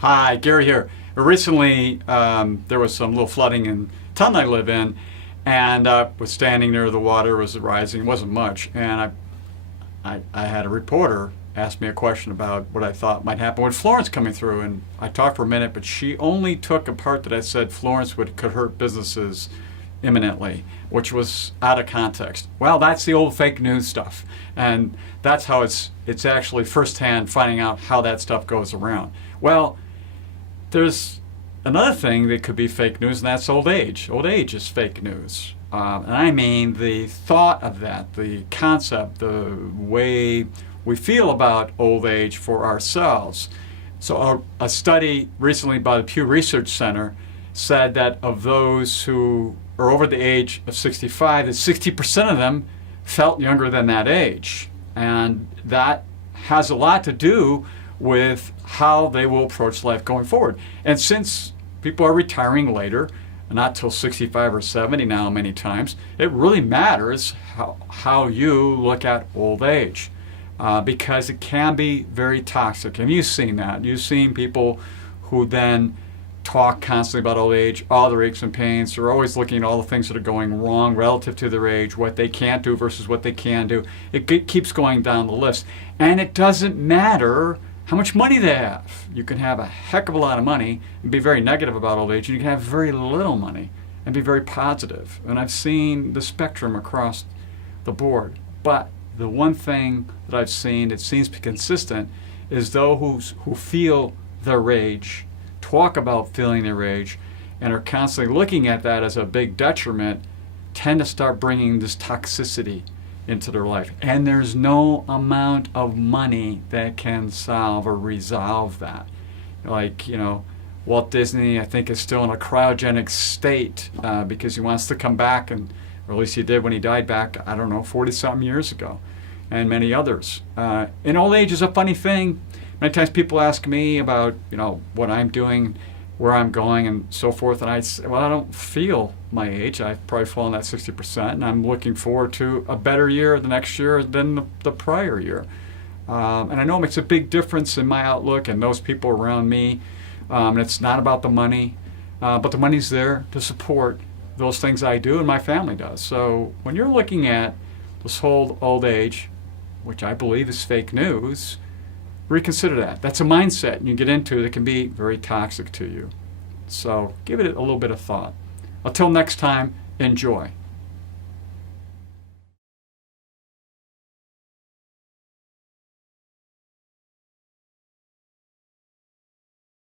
Hi, Gary here. Recently, there was some little flooding in the town I live in, and I was standing near the water was rising. It wasn't much, and I had a reporter ask me a question about what I thought might happen with Florence coming through, and I talked for a minute, but she only took a part that I said Florence could hurt businesses imminently, which was out of context. Well, that's the old fake news stuff, and that's how it's actually firsthand finding out how that stuff goes around. Well, there's another thing that could be fake news, and that's old age. Old age is fake news. And I mean the thought of that, the concept, the way we feel about old age for ourselves. So a study recently by the Pew Research Center said that of those who are over the age of 65, that 60% of them felt younger than that age. And that has a lot to do with how they will approach life going forward. And since people are retiring later, not till 65 or 70 now many times, it really matters how you look at old age, because it can be very toxic. And you've seen that. You've seen people who then talk constantly about old age, all their aches and pains. They're always looking at all the things that are going wrong relative to their age, what they can't do versus what they can do. It keeps going down the list. And it doesn't matter how much money they have. You can have a heck of a lot of money and be very negative about old age, and you can have very little money and be very positive. And I've seen the spectrum across the board. But the one thing that I've seen that seems to be consistent is those who feel their age, talk about feeling their age, and are constantly looking at that as a big detriment, tend to start bringing this toxicity into their life. And there's no amount of money that can solve or resolve that. Like, Walt Disney, I think, is still in a cryogenic state because he wants to come back, or at least he did when he died back, 40-something years ago, and many others. And old age is a funny thing. Many times people ask me about, what I'm doing, where I'm going, and so forth, and I say, well, I don't feel my age. I've probably fallen that 60%, and I'm looking forward to a better year the next year than the prior year. And I know it makes a big difference in my outlook and those people around me. And it's not about the money, but the money's there to support those things I do and my family does. So when you're looking at this whole old age, which I believe is fake news, reconsider that. That's a mindset you get into that can be very toxic to you. So give it a little bit of thought. Until next time, enjoy.